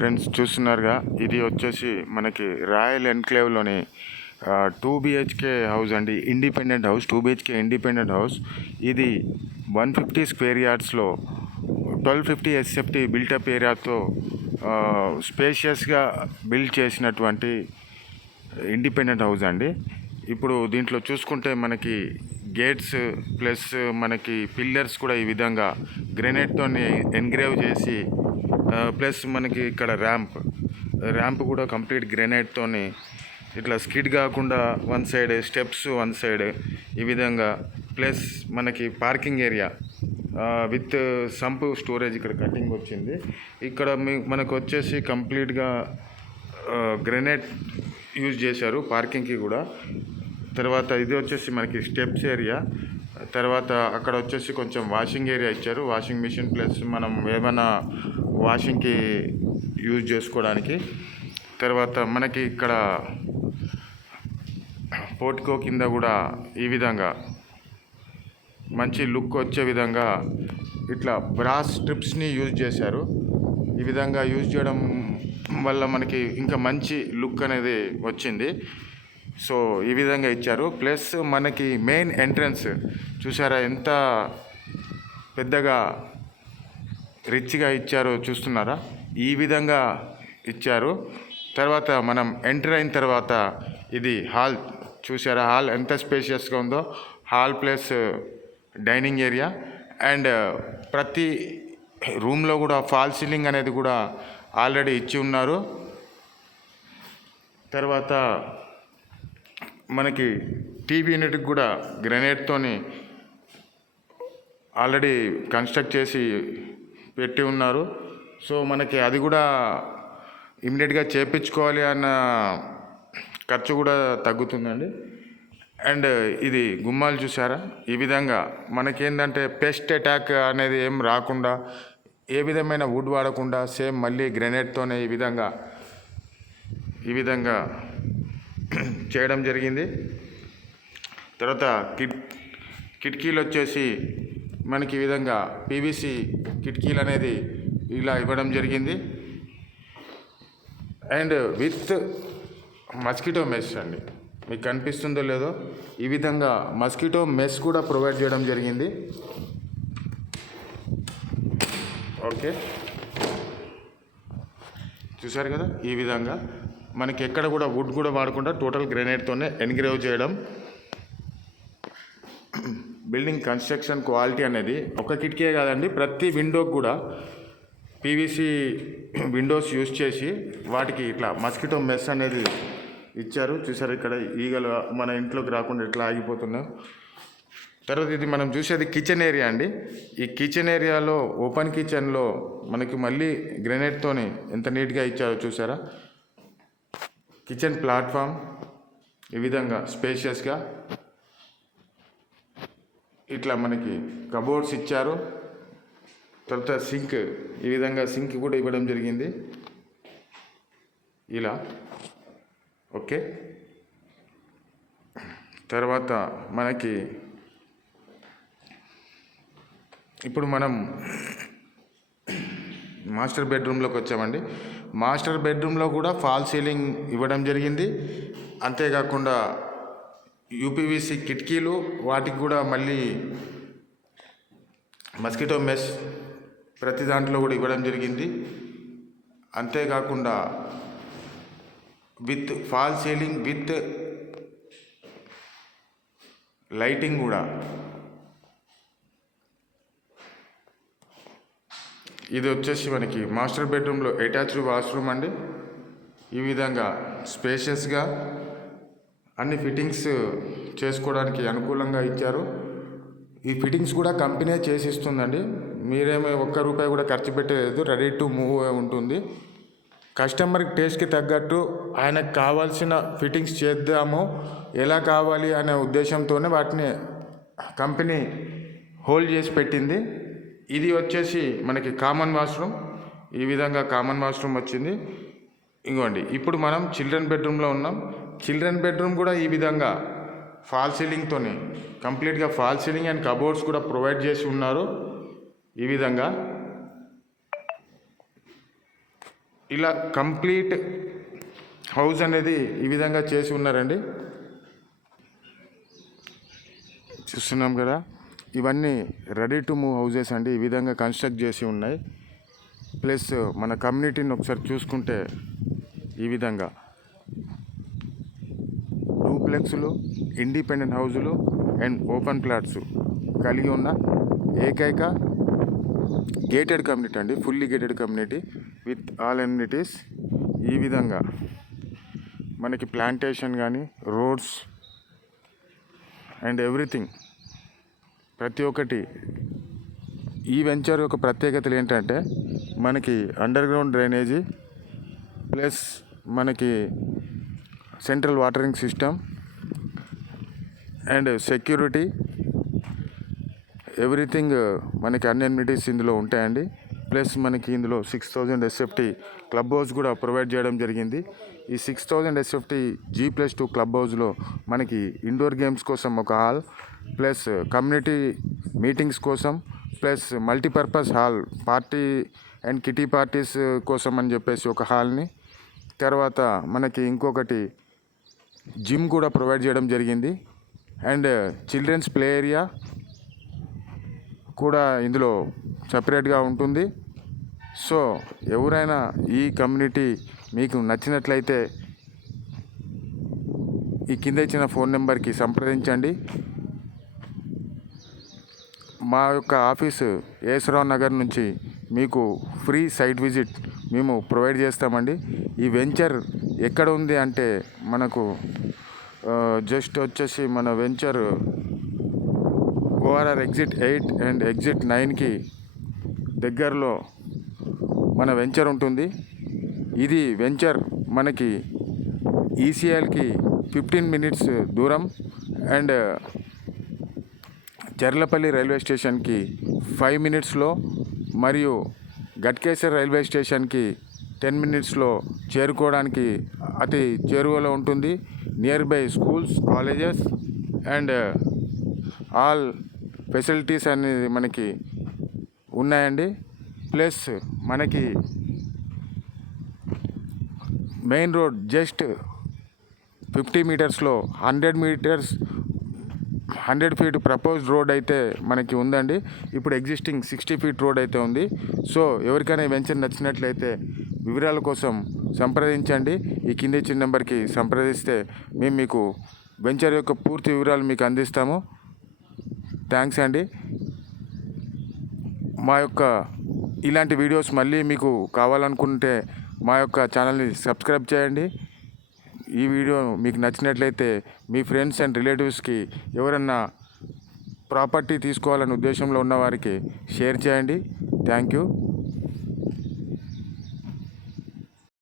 Friends చూస్తున్నారుగా, ఇది వచ్చేసి మనకి రాయల్ ఎన్క్లేవ్లోని 2 BHK హౌస్ అండి. Independent house, 2 BHK independent house. ఇది 150 స్క్వేర్ యార్డ్స్లో 1250 SFT బిల్టప్ ఏరియాతో స్పేషియస్గా బిల్డ్ చేసినటువంటి ఇండిపెండెంట్ హౌస్ అండి. ఇప్పుడు దీంట్లో చూసుకుంటే మనకి గేట్స్ ప్లస్ మనకి పిల్లర్స్ కూడా ఈ విధంగా గ్రెనైట్తో ఎన్గ్రేవ్ చేసి, ప్లస్ మనకి ఇక్కడ ర్యాంప్ కూడా కంప్లీట్ గ్రెనైట్తో ఇట్లా స్కిడ్ కాకుండా one side steps, one side ఈ విధంగా, ప్లస్ మనకి parking area with sump storage ఇక్కడ కటింగ్ వచ్చింది. ఇక్కడ మనకు వచ్చేసి కంప్లీట్గా గ్రెనైట్ యూజ్ చేశారు పార్కింగ్కి కూడా. తర్వాత ఇది వచ్చేసి మనకి స్టెప్స్ ఏరియా. తర్వాత అక్కడ వచ్చేసి కొంచెం వాషింగ్ ఏరియా ఇచ్చారు, వాషింగ్ మిషన్ ప్లస్ మనం ఏమైనా వాషింగ్కి యూజ్ చేసుకోవడానికి. తర్వాత మనకి ఇక్కడ పోర్టికో కింద కూడా ఈ విధంగా మంచి లుక్ వచ్చే విధంగా ఇట్లా బ్రాస్ స్ట్రిప్స్ని యూజ్ చేశారు. ఈ విధంగా యూజ్ చేయడం వల్ల మనకి ఇంకా మంచి లుక్ అనేది వచ్చింది. సో ఈ విధంగా ఇచ్చారు. ప్లస్ మనకి మెయిన్ ఎంట్రన్స్ చూసారా ఎంత పెద్దగా రిచ్గా ఇచ్చారో చూస్తున్నారా, ఈ విధంగా ఇచ్చారు. తర్వాత మనం ఎంటర్ అయిన తర్వాత ఇది హాల్ చూసారా, హాల్ ఎంత స్పేషియస్గా ఉందో. Hall plus dining area and ప్రతి రూమ్లో కూడా ఫాల్ సీలింగ్ అనేది కూడా ఆల్రెడీ ఇచ్చి ఉన్నారు. తర్వాత మనకి టీవీ యూనిట్కి కూడా గ్రెనైట్తోని ఆల్రెడీ కన్స్ట్రక్ట్ చేసి పెట్టి ఉన్నారు. సో మనకి అది కూడా ఇమ్మీడియట్గా చేయించుకోవాలి అన్న ఖర్చు కూడా తగ్గుతుందండి. అండ్ ఇది గుమ్మాలు చూసారా, ఈ విధంగా మనకేంటంటే పెస్ట్ అటాక్ అనేది ఏం రాకుండా, ఏ విధమైన వుడ్ వాడకుండా సేమ్ మళ్ళీ గ్రెనైట్తోనే ఈ విధంగా చేయడం జరిగింది. తర్వాత కిటికీలు వచ్చేసి మనకి ఈ విధంగా PVC కిటికీలు అనేది ఇలా ఇవ్వడం జరిగింది. అండ్ విత్ మస్కిటో మెష్ అండి, మీకు కనిపిస్తుందో లేదో, ఈ విధంగా మస్కిటో మెష్ కూడా ప్రొవైడ్ చేయడం జరిగింది. ఓకే, చూసారు కదా, ఈ విధంగా మనకి ఎక్కడ కూడా వుడ్ కూడా వాడకుండా టోటల్ గ్రెనైట్తోనే ఎన్గ్రేవ్ చేయడం. బిల్డింగ్ కన్స్ట్రక్షన్ క్వాలిటీ అనేది ఒక కిటికీ కాదండి, ప్రతి విండోకి కూడా PVC విండోస్ యూజ్ చేసి వాటికి ఇట్లా మస్కిటో మెష్ అనేది ఇచ్చారు. చూసారు ఇక్కడ ఈగలు మన ఇంట్లోకి రాకుండా ఎట్లా ఆగిపోతున్నాం. తర్వాత ఇది మనం చూసేది కిచెన్ ఏరియా అండి. ఈ కిచెన్ ఏరియాలో ఓపెన్ కిచెన్లో మనకి మళ్ళీ గ్రెనైట్తోని ఎంత నీట్గా ఇచ్చారో చూసారా. కిచెన్ ప్లాట్ఫామ్ ఈ విధంగా స్పేషియస్గా ఇట్లా మనకి కబోర్డ్స్ ఇచ్చారు. తర్వాత సింక్, ఈ విధంగా సింక్ కూడా ఇవ్వడం జరిగింది ఇలా. ఓకే, తర్వాత మనకి ఇప్పుడు మనం మాస్టర్ బెడ్రూమ్లోకి వచ్చామండి. మాస్టర్ బెడ్రూమ్లో కూడా ఫాల్ సీలింగ్ ఇవ్వడం జరిగింది. అంతేకాకుండా UPVC కిటికీలు, వాటికి కూడా మళ్ళీ మస్కిటో మెష్ ప్రతి దాంట్లో కూడా ఇవ్వడం జరిగింది. అంతేకాకుండా with fall ceiling with lighting కూడా. ఇది వచ్చేసి మనకి మాస్టర్ బెడ్రూమ్లో అటాచ్డ్ వాష్రూమ్ అండి. ఈ విధంగా స్పేషియస్గా అన్ని ఫిట్టింగ్స్ చేసుకోవడానికి అనుకూలంగా ఇచ్చారు. ఈ ఫిట్టింగ్స్ కూడా కంపెనీ చేసి ఇస్తుందండి, మీరేమీ ₹1 కూడా ఖర్చు పెట్టలేదు, రెడీ టు మూవ్ ఉంటుంది. కస్టమర్కి టేస్ట్కి తగ్గట్టు ఆయనకు కావాల్సిన ఫిట్టింగ్స్ చేద్దాము, ఎలా కావాలి అనే ఉద్దేశంతోనే వాటిని కంపెనీ హోల్డ్ చేసి పెట్టింది. ఇది వచ్చేసి మనకి కామన్ వాష్రూమ్, ఈ విధంగా కామన్ వాష్రూమ్ వచ్చింది. ఇంకోండి, ఇప్పుడు మనం చిల్డ్రన్ బెడ్రూమ్లో ఉన్నాం. చిల్డ్రన్ బెడ్రూమ్ కూడా ఈ విధంగా ఫాల్ సీలింగ్తోనే కంప్లీట్గా ఫాల్ సీలింగ్ అండ్ కబోర్డ్స్ కూడా ప్రొవైడ్ చేసి ఉన్నారు. ఈ విధంగా ఇలా కంప్లీట్ హౌస్ అనేది ఈ విధంగా చేసి ఉన్నారండి. చూస్తున్నాం కదా, ఇవన్నీ రెడీ టు మూవ్ హౌజెస్ అండి. ఈ విధంగా కన్స్ట్రక్ట్ చేసి ఉన్నాయి. ప్లస్ మన కమ్యూనిటీని ఒకసారి చూసుకుంటే ఈ విధంగా డూప్లెక్స్లు, ఇండిపెండెంట్ హౌజులు అండ్ ఓపెన్ ప్లాట్స్ కలిగి ఉన్న ఏకైక గేటెడ్ కమ్యూనిటీ అండి. Fully gated community with all amenities. ఈ విధంగా మనకి ప్లాంటేషన్ కానీ, రోడ్స్ అండ్ ఎవ్రీథింగ్ ప్రతి ఒక్కటి. ఈ వెంచర్ యొక్క ప్రత్యేకతలు ఏంటంటే మనకి అండర్ గ్రౌండ్ డ్రైనేజీ, ప్లస్ మనకి central watering system and security, everything మనకి అన్ని అమ్యూనిటీస్ ఇందులో ఉంటాయండి. ప్లస్ మనకి ఇందులో 6000 SFT క్లబ్ హౌస్ కూడా ప్రొవైడ్ చేయడం జరిగింది. ఈ 6000 SFT G+2 క్లబ్ హౌస్లో మనకి ఇండోర్ గేమ్స్ కోసం ఒక హాల్, ప్లస్ కమ్యూనిటీ మీటింగ్స్ కోసం, plus multipurpose hall, party and kitty parties కోసం అని చెప్పేసి ఒక హాల్ని, తర్వాత మనకి ఇంకొకటి జిమ్ కూడా ప్రొవైడ్ చేయడం జరిగింది. అండ్ చిల్డ్రన్స్ ప్లే ఏరియా కూడా ఇందులో సపరేట్గా ఉంటుంది. సో ఎవరైనా ఈ కమ్యూనిటీ మీకు నచ్చినట్లయితే ఈ కింద ఇచ్చిన ఫోన్ నెంబర్కి సంప్రదించండి. మా యొక్క ఆఫీసు ఏసరావు నగర్ నుంచి మీకు ఫ్రీ సైట్ విజిట్ మేము ప్రొవైడ్ చేస్తామండి. ఈ వెంచర్ ఎక్కడ ఉంది అంటే మనకు జస్ట్ వచ్చేసి మన venture ORR exit 8 and exit 9కి దగ్గరలో మన వెంచర్ ఉంటుంది. ఇది వెంచర్ మనకి ఈసీఎల్కి 15 minutes దూరం అండ్ చర్లపల్లి రైల్వే స్టేషన్కి 5 minutesలో మరియు గట్కేసర్ రైల్వే స్టేషన్కి 10 minutesలో చేరుకోవడానికి అతి చేరువలో ఉంటుంది. Near by schools, colleges and all facilities అనేది మనకి ఉన్నాయండి. ప్లస్ మనకి main road just 50 మీటర్స్లో 100 feet proposed road అయితే మనకి ఉందండి. ఇప్పుడు ఎగ్జిస్టింగ్ 60 feet రోడ్ అయితే ఉంది. సో ఎవరికైనా ఈ వెంచర్ నచ్చినట్లయితే వివరాల కోసం సంప్రదించండి. ఈ కింద ఇచ్చిన నెంబర్కి సంప్రదిస్తే మేము మీకు వెంచర్ యొక్క పూర్తి వివరాలు మీకు అందిస్తాము. థ్యాంక్స్ అండి. మా యొక్క ఇలాంటి వీడియోస్ మళ్ళీ మీకు కావాలనుకుంటే మా యొక్క ఛానల్ని సబ్స్క్రైబ్ చేయండి. ఈ వీడియో మీకు నచ్చినట్లయితే మీ ఫ్రెండ్స్ అండ్ రిలేటివ్స్కి ఎవరన్నా ప్రాపర్టీ తీసుకోవాలనే ఉద్దేశంలో ఉన్నవారికి షేర్ చేయండి. Thank you.